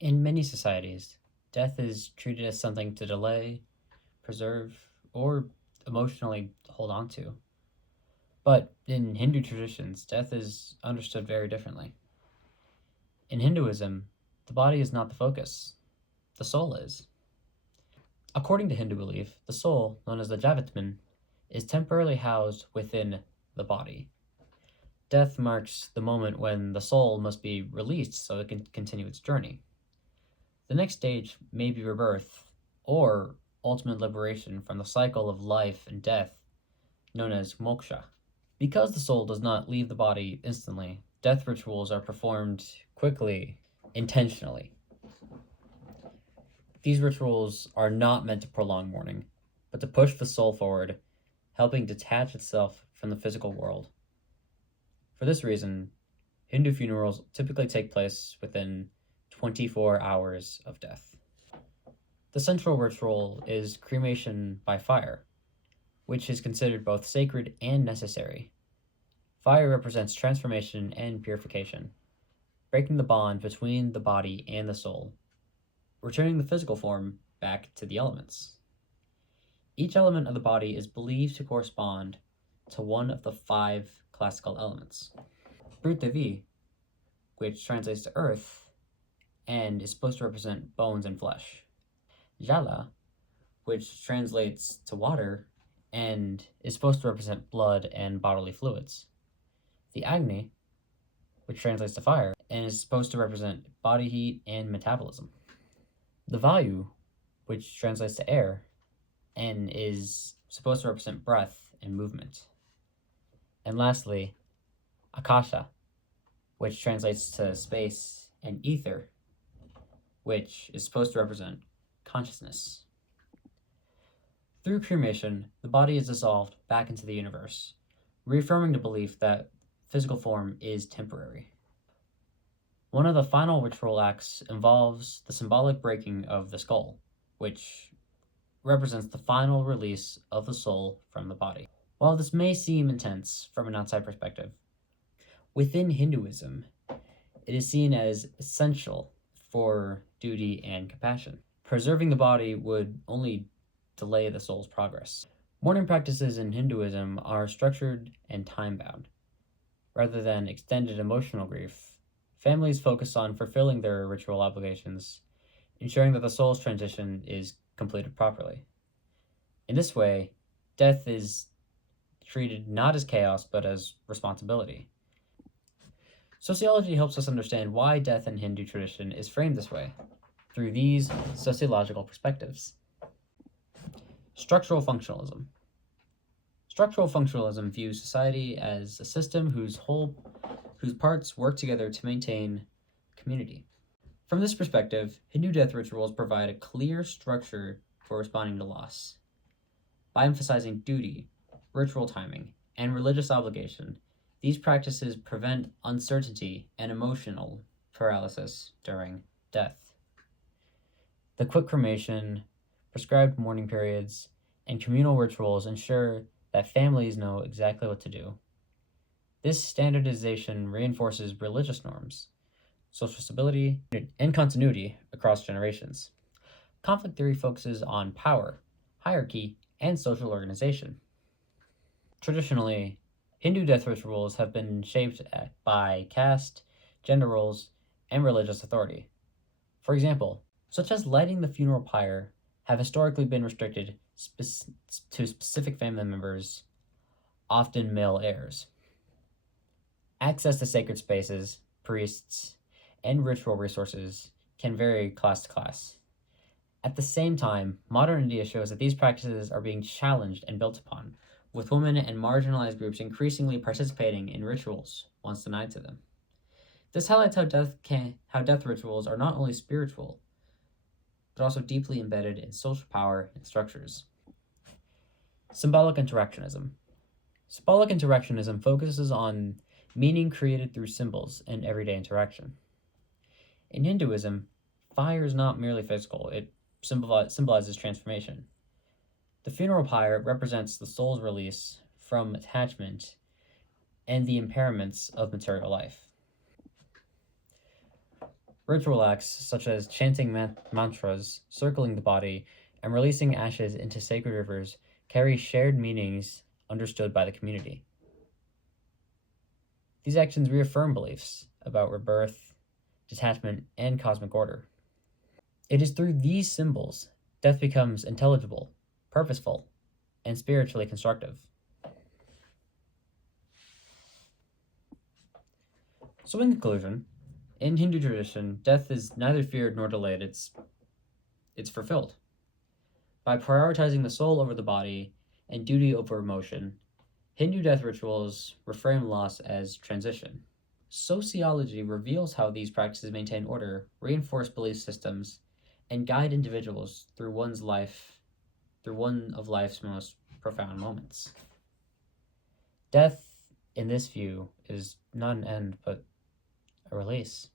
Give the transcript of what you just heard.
In many societies, death is treated as something to delay, preserve, or emotionally hold on to. But in Hindu traditions, death is understood very differently. In Hinduism, the body is not the focus, the soul is. According to Hindu belief, the soul, known as the Javatman, is temporarily housed within the body. Death marks the moment when the soul must be released so it can continue its journey. The next stage may be rebirth or ultimate liberation from the cycle of life and death known as moksha. Because the soul does not leave the body instantly, death rituals are performed quickly, intentionally. These rituals are not meant to prolong mourning, but to push the soul forward, helping detach itself from the physical world. For this reason, Hindu funerals typically take place within 24 hours of death. The central ritual is cremation by fire, which is considered both sacred and necessary. Fire represents transformation and purification, breaking the bond between the body and the soul, returning the physical form back to the elements. Each element of the body is believed to correspond to one of the 5 classical elements. Prithvi, which translates to earth and is supposed to represent bones and flesh. Jala, which translates to water and is supposed to represent blood and bodily fluids. The Agni, which translates to fire and is supposed to represent body heat and metabolism. The Vayu, which translates to air and is supposed to represent breath and movement. And lastly, Akasha, which translates to space, and ether, which is supposed to represent consciousness. Through cremation, the body is dissolved back into the universe, reaffirming the belief that physical form is temporary. One of the final ritual acts involves the symbolic breaking of the skull, which represents the final release of the soul from the body. While this may seem intense from an outside perspective, within Hinduism, it is seen as essential for duty and compassion. Preserving the body would only delay the soul's progress. Mourning practices in Hinduism are structured and time-bound. Rather than extended emotional grief, families focus on fulfilling their ritual obligations, ensuring that the soul's transition is completed properly. In this way, death is treated not as chaos but as responsibility. Sociology helps us understand why death in Hindu tradition is framed this way, through these sociological perspectives. Structural functionalism. Structural functionalism views society as a system whose parts work together to maintain community. From this perspective, Hindu death rituals provide a clear structure for responding to loss. By emphasizing duty, ritual timing, and religious obligation, these practices prevent uncertainty and emotional paralysis during death. The quick cremation, prescribed mourning periods, and communal rituals ensure that families know exactly what to do. This standardization reinforces religious norms, social stability, and continuity across generations. Conflict theory focuses on power, hierarchy, and social organization. Traditionally, Hindu death rituals have been shaped by caste, gender roles, and religious authority. For example, such as lighting the funeral pyre have historically been restricted to specific family members, often male heirs. Access to sacred spaces, priests, and ritual resources can vary class to class. At the same time, modern India shows that these practices are being challenged and built upon, with women and marginalized groups increasingly participating in rituals once denied to them. This highlights how death rituals are not only spiritual, but also deeply embedded in social power and structures. Symbolic interactionism. Symbolic interactionism focuses on meaning created through symbols in everyday interaction. In Hinduism, fire is not merely physical, it symbolizes transformation. The funeral pyre represents the soul's release from attachment and the impairments of material life. Ritual acts such as chanting mantras, circling the body, and releasing ashes into sacred rivers carry shared meanings understood by the community. These actions reaffirm beliefs about rebirth, detachment, and cosmic order. It is through these symbols death becomes intelligible, purposeful, and spiritually constructive. So, in conclusion, in Hindu tradition, death is neither feared nor delayed, it's fulfilled. By prioritizing the soul over the body and duty over emotion, Hindu death rituals reframe loss as transition. Sociology reveals how these practices maintain order, reinforce belief systems, and guide individuals through one of life's most profound moments. Death, in this view, is not an end, but a release.